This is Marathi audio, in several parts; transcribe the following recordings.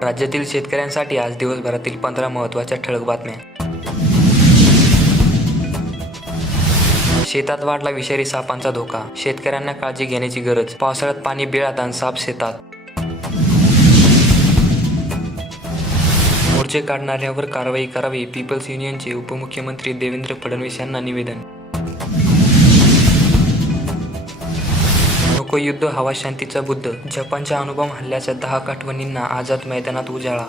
राज्यातील शेतकऱ्यांसाठी आज दिवसभरातील 15 महत्त्वाच्या ठळक बातम्या. शेतात वाढला विषारी सापांचा धोका, शेतकऱ्यांना काळजी घेण्याची गरज. पावसाळ्यात पाणी बिळात आणि साप शेतात. मोर्चे काढणाऱ्यावर कारवाई करावी, पीपल्स युनियनचे उपमुख्यमंत्री देवेंद्र फडणवीस यांना निवेदन. नको युद्ध, हवा शांतीचा बुद्ध. जपानच्या अणुबॉम्ब हल्ल्याच्या 10 आठवणींना आझाद मैदानात उजाळा.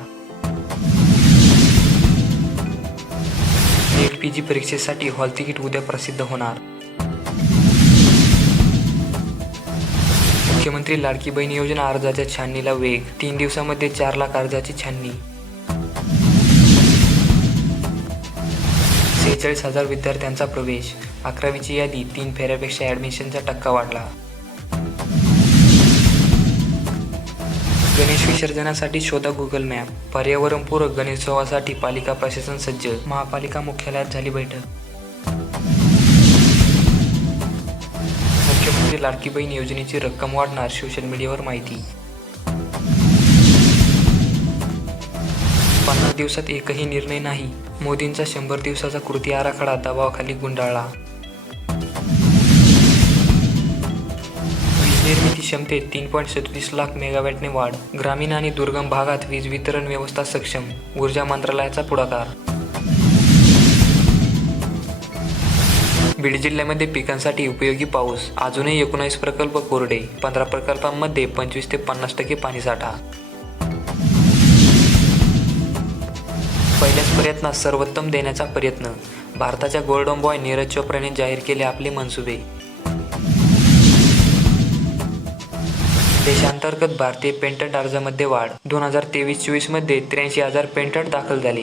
नीट पीजी परीक्षेसाठी हॉल तिकीट उद्या प्रसिद्ध होणार. मुख्यमंत्री लाडकी बहीण योजना अर्जाच्या छाननीला वेग, 3 दिवसांमध्ये 4 लाख अर्जाची छाननी. 46,000 विद्यार्थ्यांचा प्रवेश, 11वीची यादी, 3 फेऱ्यापेक्षा ॲडमिशनचा टक्का वाढला. गणेश विसर्जनासाठी शोधा गुगल मॅप. पर्यावरणपूरक गणेशोत्सवासाठी पालिका प्रशासन सज्ज, महापालिका मुख्यालयात झाली बैठक. मुख्यमंत्री लाडकी बहीण योजनेची रक्कम वाढणार, सोशल मीडियावर माहिती. 50 दिवसात एकही निर्णय नाही, मोदींचा 100 दिवसाचा कृती आराखडा दबावाखाली गुंडाळला. वीज निर्मिती क्षमतेत 3.37 लाख मेगावॅटने वाढ, ग्रामीण आणि दुर्गम भागात वीज वितरण व्यवस्था सक्षम, ऊर्जा मंत्रालयाचा पुढाकार. बीड जिल्ह्यामध्ये पिकांसाठी उपयोगी पाऊस, अजूनही 19 प्रकल्प कोरडे, 15 प्रकल्पांमध्ये 25 ते 50% पाणीसाठा. पहिल्याच प्रयत्नात सर्वोत्तम देण्याचा प्रयत्न, भारताच्या गोल्डन बॉय नीरज चोप्राने जाहीर केले आपले मनसुबे. देशांतर्गत भारतीय पेटंट अर्जामध्ये वाढ, 2023-24 मध्ये 83,000 पेटंट दाखल झाले.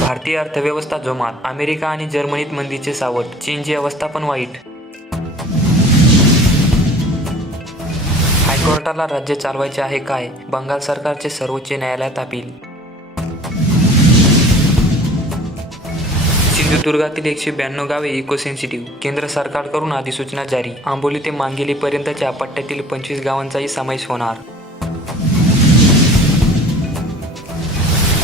भारतीय अर्थव्यवस्था जोमात, अमेरिका आणि जर्मनीत मंदीचे सावट, चीनची अवस्था पण वाईट. हायकोर्टाला राज्य चालवायचे आहे काय? बंगाल सरकारचे सर्वोच्च न्यायालयात अपील. सिंधुदुर्गातील 192 गावे इको सेन्सिटिव्ह, केंद्र सरकारकडून अधिसूचना जारी. आंबोली ते मांगेलीपर्यंतच्या पट्ट्यातील 25 गावांचाही समावेश होणार.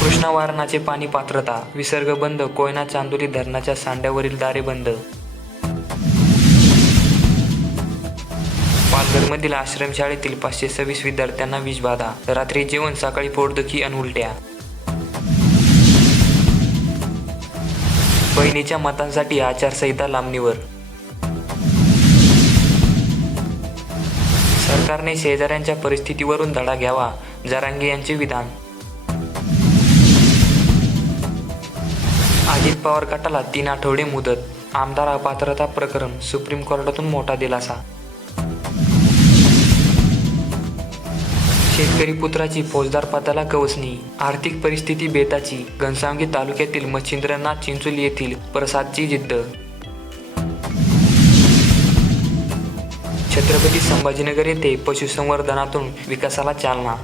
कृष्णा वारणाचे पाणी पात्रता, विसर्ग बंद, कोयना चांदोली धरणाच्या सांड्यावरील दारे बंद. पालघरमधील आश्रमशाळेतील 526 विद्यार्थ्यांना विषबाधा, रात्री जेवण, सकाळी पोटदुखी आणि उलट्या. बहिणीच्या मतांसाठी आचारसंहिता लांबणीवर, सरकारने शेजाऱ्यांच्या परिस्थितीवरून धडा घ्यावा, जरांगे यांचे विधान. अजित पवार गटाला 3 आठवडे मुदत, आमदार अपात्रता प्रकरण, सुप्रीम कोर्टातून मोठा दिलासा. शेतकरी पुत्राची फौजदार पदाला गवसणी, आर्थिक परिस्थिती बेताची, घनसावंगी तालुक्यातील मच्छिंद्रनाथ चिंचोली येथील प्रसादची जिद्द. छत्रपती संभाजीनगर येथे पशुसंवर्धनातून विकासाला चालना.